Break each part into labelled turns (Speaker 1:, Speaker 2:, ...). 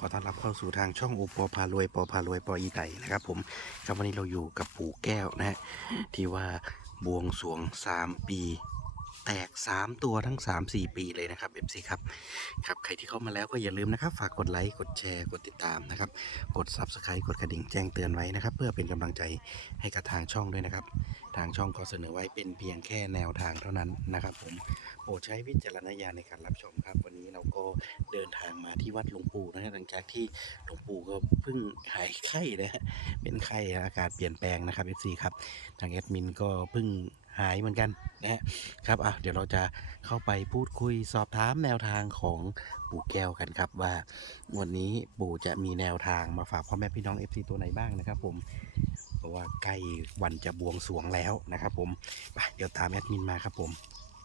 Speaker 1: อต้อนรับเข้าสู่ทางช่องโอปอพารวยปอพารวยปออีไตนะครับผมครับวันนี้เราอยู่กับปู่แก้วนะฮะที่ว่าบวงสรวง3 ปีแตก3 ตัวทั้ง3-4 ปีเลยนะครับ FC ครับใครที่เข้ามาแล้วก็อย่าลืมนะครับฝากกดไลค์กดแชร์กดติดตามนะครับกด Subscribe กดกระดิ่งแจ้งเตือนไว้นะครับเพื่อเป็นกำลังใจให้กับทางช่องด้วยนะครับทางช่องก็เสนอไว้เป็นเพียงแค่แนวทางเท่านั้นนะครับผมโปรดใช้วิจารณญาณในการรับชมครับวันนี้เราก็เดินทางมาที่วัดหลวงปู่นะฮะหลังจากที่หลวงปู่ก็เพิ่งหายไข้นะฮะเป็นไข้อากาศเปลี่ยนแปลงนะครับ FC ครับทางแอดมินก็เพิ่งหายเหมือนกันนะฮะครับเดี๋ยวเราจะเข้าไปพูดคุยสอบถามแนวทางของปู่แก้วกันครับว่าวันนี้ปู่จะมีแนวทางมาฝากพ่อแม่พี่น้อง FC ตัวไหนบ้างนะครับผมเพราะว่าใกล้วันจะบวงสรวงแล้วนะครับผมไปเดี๋ยวตามแอดมินมาครับผม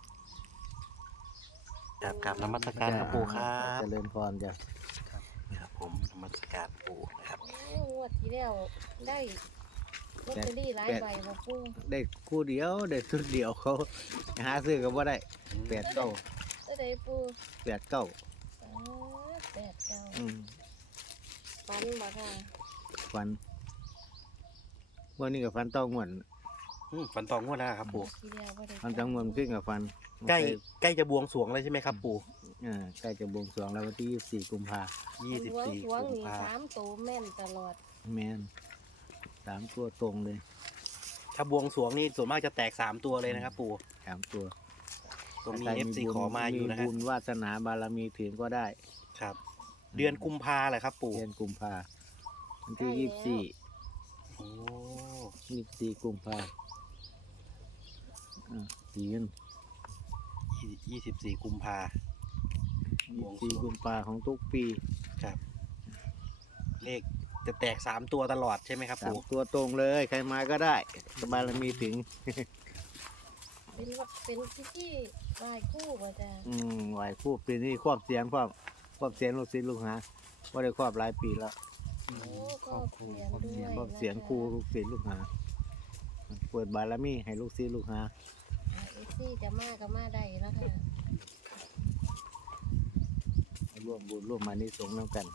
Speaker 1: กราบนมัสการครับปู่ครับ
Speaker 2: เจริญพรจ้ะ
Speaker 1: ครับผมนมัสการปู่นะครับ
Speaker 3: งวดที่แล้วได้ลอตเตอรี่หลายใบบ่ปู
Speaker 2: ได้คู่เดียวได้ชุดเดียวเขาหาซื้อก็บ่ได้แปดเก้า
Speaker 3: ก็ได้ปู
Speaker 2: แปดเก้า
Speaker 3: 8 9ปันบ่ค่ะ
Speaker 2: ฟันวันนี้กับฟันต้องงวน
Speaker 1: ฝันต่องวดแล้วครับปู่
Speaker 3: ที่แล้วบ่ได้
Speaker 2: ฟันต้องงวนขึ้นกับฟัน
Speaker 1: ใกล้จะบวงสรวงเลยใช่ไหมครับปู่
Speaker 2: ใกล้จะบวงสรวงแล้ววันที่24 กุมภา
Speaker 1: 24
Speaker 3: หวง
Speaker 1: กุม
Speaker 3: นี่
Speaker 1: ภา
Speaker 3: 3ตัวแม่นตลอด
Speaker 2: แมน3 ตัวตรงเลย
Speaker 1: ถ้าบวงสรวงนี่ส่วนมากจะแตก3 ตัวเลยนะครับปู่
Speaker 2: 3 ตัว
Speaker 1: ก็มี
Speaker 2: ใคร
Speaker 1: FC
Speaker 2: บุญ
Speaker 1: ขอมาอยู่นะฮะ
Speaker 2: บุญวาสนาบารมีถึงก็ได้
Speaker 1: ครับ เดือนกุมภาแหละครับปู่
Speaker 2: เดือนกุมภาวันที่
Speaker 1: โอ้
Speaker 2: 24กุมภาปีน
Speaker 1: 24 กุมภา บวงสรวง
Speaker 2: 24กุมภาของทุกปี
Speaker 1: ครับ เลขจะแตก3 ตัวตลอดใช่ไหมครับ
Speaker 2: สาม
Speaker 1: ปู่
Speaker 2: ตัวตรงเลยใครมาก็ได้บารมีถึง
Speaker 3: เป็นพิธีไหว้ครูบ่จ้ะ
Speaker 2: ไหวคู่ปีนี้ครอบเสียนครอบเสียนลูกศิษย์ลูกหาว่าได้ครอบหลายปีแล้ว
Speaker 3: โอ้ก็เขียนด้วย
Speaker 2: ครอบเสียนครูลูกศิษย์ลูกหาเปิดบารมีให้ลูกศิษย์ลูกหา
Speaker 3: ที่จะมาก็มาได้แล้วค่ะ
Speaker 2: ร่วมบุญร่วมมานิสงส์น้ำกัน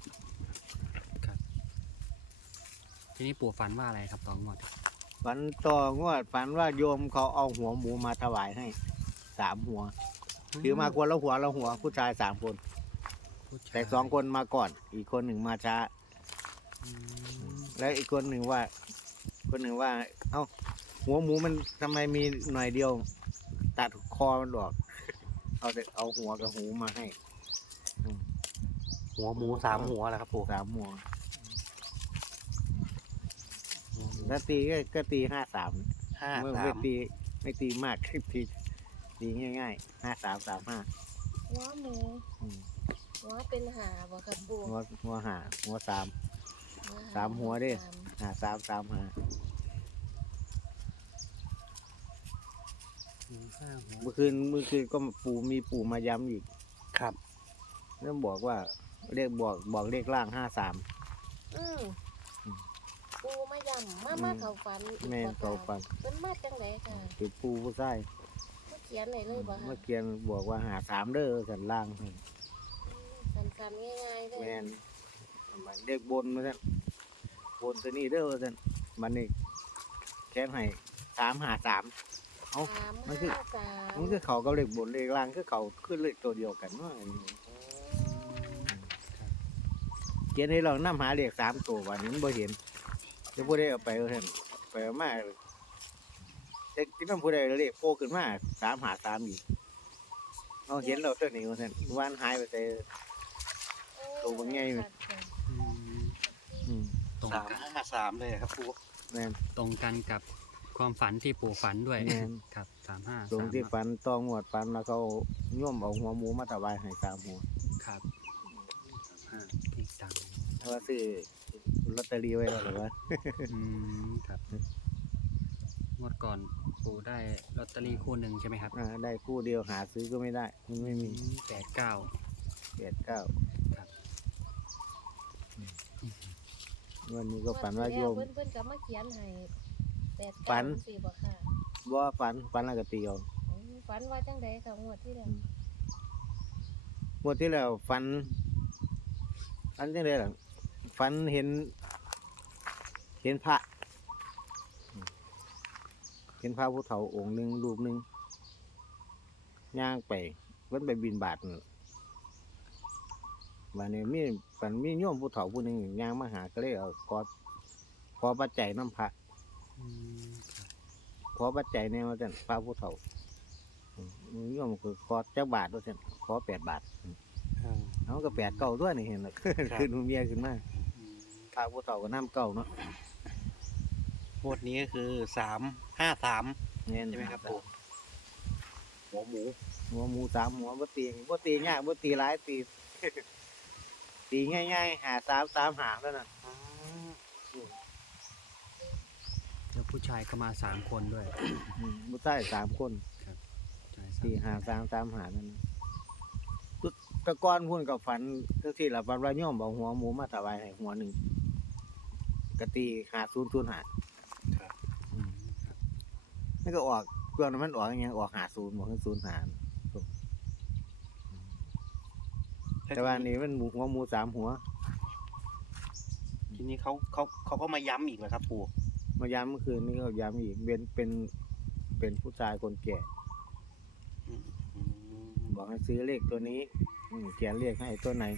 Speaker 4: ทีนี้ปู่ฝันว่าอะไรครับตองงวด
Speaker 2: ฝันต่องวดฝันว่าโยมเขาเอาหัวหมูมาถวายให้3 หัวถือมาคนละหัวผู้ชาย3 คน
Speaker 4: ผู้ชาย
Speaker 2: แต่2 คนมาก่อน อีกคนหนึ่งมาช้า
Speaker 4: อืม
Speaker 2: แล้วอีกคนหนึ่งว่า เอ้าหัวหมูมันทำไมมีหน่อยเดียว ตัดคอมันออก เอาหัวกับหูมาให้
Speaker 1: หัวหมู3 หัวแหละครับปู่
Speaker 2: 3 หัวถ้าตีก็ตี53เมื่อไม่ตีมาก ตีง่ายๆ5335
Speaker 3: หัวหมูหัวเป็นหาบ่ครับปู
Speaker 2: หัว3 3 หัวเด้ 5335เมื่อคืนก็มีปู่มาย้ำอีก
Speaker 1: ครับ
Speaker 2: แล้วบอกว่าบอกเลขล่าง53
Speaker 3: อืมปูมาย่ำมาเข้าฝันอีก
Speaker 2: แม่น
Speaker 3: บ่
Speaker 2: เข้าฝัน
Speaker 3: เป็นมาจังไดค่ะ
Speaker 2: เป็นปูผู้ใส่
Speaker 3: เขาเขียนไหนเลยบ่
Speaker 2: เมื่
Speaker 3: คะ
Speaker 2: อกี้บอกว่า53เด้อสันล่าง
Speaker 3: สั้นๆง่ายๆเลย
Speaker 2: แม่นมันเลขบนมาสั่นบนตัวนี้เด้อสั่นมันนี่แค่ให้353เอ้า มันคือ
Speaker 3: 353
Speaker 2: มันคือเขากับเลขบนเลขล่างคือเขาคือเลขตัวเดียวกันว่าเขียนให้เรานำหาเลข3 ตัววันนี้มันบ่เห็นจะผู้ใดเอาไปเอาเห็นไปเอามาเด็กที่นำผู้ใดเลขโผล่ขึ้นมา353อีกเอาเห็นเราตัวนี้ว่าซั่นวันหายไปแต่ ตัวมันใหญ่ไหม
Speaker 4: อืม
Speaker 2: อืม
Speaker 4: ตรงกัน
Speaker 1: 353เลยครับปู่
Speaker 2: แม่น
Speaker 4: ตรงกันกับความฝันที่ปู่ฝันด้วย
Speaker 2: แม่น
Speaker 4: ครับ35
Speaker 2: ตรงที่ฝันตองวดฝันแล้วเขาโย่มเอาหัวหมูมาถวายให้3 หัว
Speaker 4: ครับ35เลขดัง
Speaker 2: เพราะว่าซื้อลอตเตอรี่ไว้แล้วหรือว่า
Speaker 4: อืมครับงวดก่อนปู่ได้ลอตเตอรี่คู่หนึ่งใช่ไหมครับ
Speaker 2: ได้คู่เดียวหาซื้อก็ไม่ได้มันไม่มี
Speaker 4: 89
Speaker 2: 89
Speaker 4: ครับ
Speaker 2: วันนี้ก็ฝันว่าโยม
Speaker 3: เพิ่นก็มาเขียนให้89
Speaker 2: ฝัน
Speaker 3: สิบ่ค่ะ
Speaker 2: ว่าฝันแล้วก็ตีเอา
Speaker 3: ฝันว่าจังไดค่ะงวดที่แล้ว
Speaker 2: งวดที่แล้วฝันอันจังได๋ล่ะฝันเห็นพระเห็นพระผู้เฒ่าองค์หนึงรูปหนึงย่างไปเพิ่นไปบิณฑบาตนั่นล่ะบัดนี้มีโยมผู้เฒ่าผู้หนึงย่างมาหาก็เลยเอาขอปัจจัยนํพระ
Speaker 4: อืมครับ
Speaker 2: ขอปัจจัยแนวว่าซั่นพระผู้เฒ่าโยมก็ขอจักบาทว่าซั่นขอ8 บาทเอาก็8 9ตัวนี่เห็นล่ะ ขึ้นหูเมียขึ้นมา
Speaker 4: อืม
Speaker 2: พระผู้เฒ่าก็นำเก้าเนาะ
Speaker 1: งวดนี้ก็คือ353
Speaker 2: แม่น
Speaker 1: ใช่ไหมครับปู่หัวหมู
Speaker 2: หัวหมู3หัวบ่ตียากบ่ตีหลายตี ตีง่ายๆ5335เท่านั้น
Speaker 4: แล้วผู้ชายก็มา3 คนด้วย
Speaker 2: ผู้ชาย3 คน
Speaker 4: ใช่
Speaker 2: ตี5335นั่นแตะก่อนพุ่นก็ฝันจังซี่ล่ะฝันว่าโยมเอาหัวหมูมาถวายให้หัวหนึงก็ตี5005
Speaker 1: ครับ
Speaker 4: อืมครับ
Speaker 2: มันก็ออกตัวนั้นมันออกอย่างเงี้ยออก50บ่คือ05แต่ว่านี่มันหัวหมู3หัว
Speaker 1: ทีนี้เขาก็มาย้ำอีกแล้วครับปู่
Speaker 2: มาย้ำเมื่อคืนนี้เขาย้ำอีกเป็นผู้ชายคนแก่
Speaker 1: อืม
Speaker 2: บอกให้ซื้อเลขตัวนี้เขียนเลขให้ตัวไหน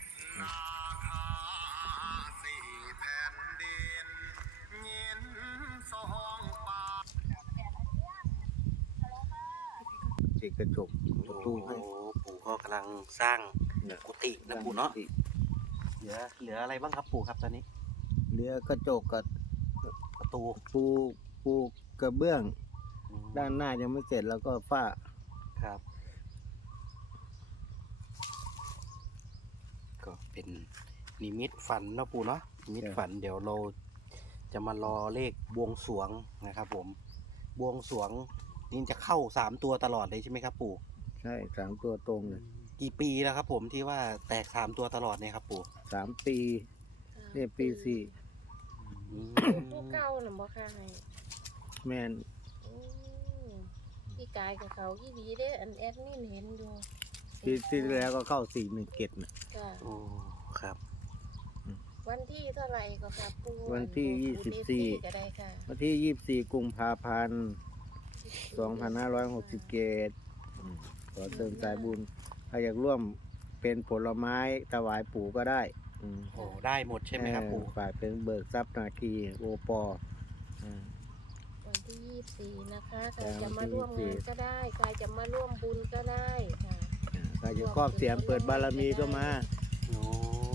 Speaker 2: ติดกระจกประตูให้
Speaker 1: โอ้ปู่ก็กำลังสร้างกุฏินะปู่เนาะ
Speaker 2: ติด
Speaker 1: เหลืออะไรบ้างครับปู่ครับตอนนี้
Speaker 2: เรือกระจกกับ
Speaker 1: ประตู
Speaker 2: ปูกระเบื้อง ด้านหน้ายังไม่เสร็จแล้วก็ฝ้า
Speaker 1: ครับ ก็เป็นนิมิตฝันเนาะปู่เนาะนิมิตฝันเดี๋ยวเราจะมารอเลขบวงสรวงนะครับผมบวงสรวงนี่จะเข้า3 ตัวตลอดเลยใช่ไหมครับปู่
Speaker 2: ใช่3 ตัวตรงเลย
Speaker 1: กี่ปีแล้วครับผมที่ว่าแตก3 ตัวตลอดเนี่ยครับปู่
Speaker 2: 3 ปีเนี่ยปี
Speaker 1: อืม
Speaker 3: ผู้เก่าน่ะบ่ค่ะให้
Speaker 2: 4แม่น
Speaker 3: อืมพี่กายกับเขาอีดีเด้อันแอดมินเห็นอยู่
Speaker 2: ปีที่แล้วก็เข้า417น่ะ
Speaker 3: จ้ะ
Speaker 1: โอ้ครับ
Speaker 3: วันที่เท่าไหร่ก็ครับปู่
Speaker 2: วันที่
Speaker 3: ปู่
Speaker 2: 24
Speaker 3: ก็ได้ค่ะ
Speaker 2: วันที่24กุมภาพันธ์2567ขอเติมสายบุญใครอยากร่วมเป็นผลไม้ถวายปู่ก็ได้
Speaker 1: โอ้ได้หมดใช่ไหมครับปู่
Speaker 2: ฝากเป็นเบิกทรัพย์นาคีโอปอ
Speaker 3: วันที่24นะคะใคร
Speaker 2: แต่
Speaker 3: จะ
Speaker 2: วันที่
Speaker 3: มาร่วมงาน
Speaker 2: 24
Speaker 3: ก็ได้ใครจะมาร่วมบุญก็ได้ค่ะ
Speaker 2: ใครจะครอบเสียงเปิดบารมีก็มา
Speaker 1: โอ้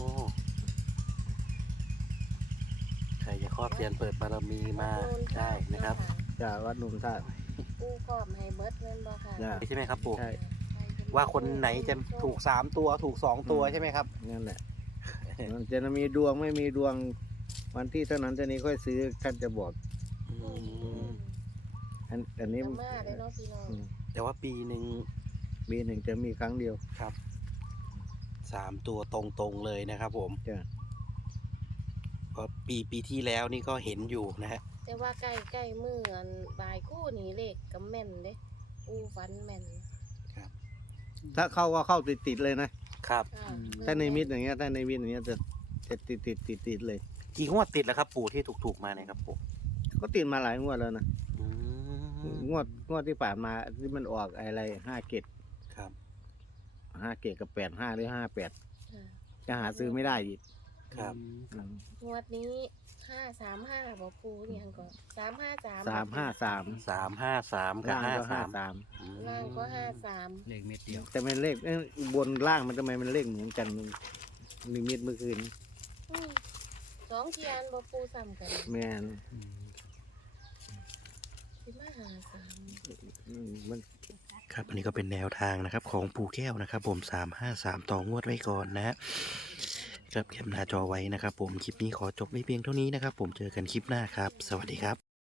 Speaker 1: ใครจะครอบเทียนเปิดบารมีมาได้นะครับ
Speaker 2: จากวัดหนุ่มท่าตุ
Speaker 3: ปู่ครอบให้เบิดแม่นบ่ค่ะ
Speaker 2: จ้ะ
Speaker 1: ใช่ไหมครับปู่
Speaker 2: ใช่
Speaker 1: ว่าคนไหนจะถูก3 ตัวถูก2 ตัวใช่ไหมครับ
Speaker 2: นั่นแหละมันจะมีดวงไม่มีดวงวันที่เท่านั้นเท่านี้ค่อยซื้อท่านจะบอก
Speaker 1: อืม
Speaker 2: อันนี้
Speaker 3: จะมาได้เนาะพี่น้อง
Speaker 1: แต่ว่าปีหนึ่ง
Speaker 2: ปีหนึ่งจะมีครั้งเดียว
Speaker 1: ครับ3 ตัวตรงๆเลยนะครับผม
Speaker 2: จ้ะ
Speaker 1: เพราะปีที่แล้วนี่ก็เห็นอยู่นะฮะ
Speaker 3: แต่ว่าใกล้ๆมื้ออันบ่ายคู่นี่เลขก็แม่นเด้ปู่ฝันแม่น
Speaker 2: ถ้าเข้าก็เข้าติดๆเลยนะครับ
Speaker 3: ค่ะ
Speaker 2: ถ้าในมิตอย่างเงี้ยถ้าในมิตอย่างเงี้ยจะติดเลย
Speaker 1: กี่งวดติดแล้วครับปู่ที่ถูกมาเนี่ยครับปู่
Speaker 2: ก็ติดมาหลายงวดแล้วนะ
Speaker 1: อืม
Speaker 2: งวดที่ผ่านมาที่มันออกอะไร
Speaker 1: ครับ
Speaker 2: 5 เกตกับ85หรือ58
Speaker 3: ค่ะ
Speaker 2: จะหาซื้อไม่ได้อีก
Speaker 1: ครับ
Speaker 3: งวดนี้535บ่ปู่อิหยังก็353
Speaker 2: 353
Speaker 1: 353กับ
Speaker 2: ล่างก็
Speaker 1: 53
Speaker 2: 53
Speaker 3: ล่างก็53
Speaker 4: เลขเม็ดเดียว
Speaker 2: แต่มันเลขบนล่างมันทำไมมันเลขเหมือนกันนิมิตเมื่อคืน
Speaker 3: อืมสองเทียนบ่ปู่ซ้ำกัน
Speaker 2: แมน
Speaker 4: อืม
Speaker 3: สิมาหา3
Speaker 2: มัน
Speaker 1: ครับอันนี้ก็เป็นแนวทางนะครับของปู่แก้วนะครับผม353ต่องวดไว้ก่อนนะฮะครับแคปหน้าจอไว้นะครับผมคลิปนี้ขอจบไว้เพียงเท่านี้นะครับผมเจอกันคลิปหน้าครับ สวัสดีครับ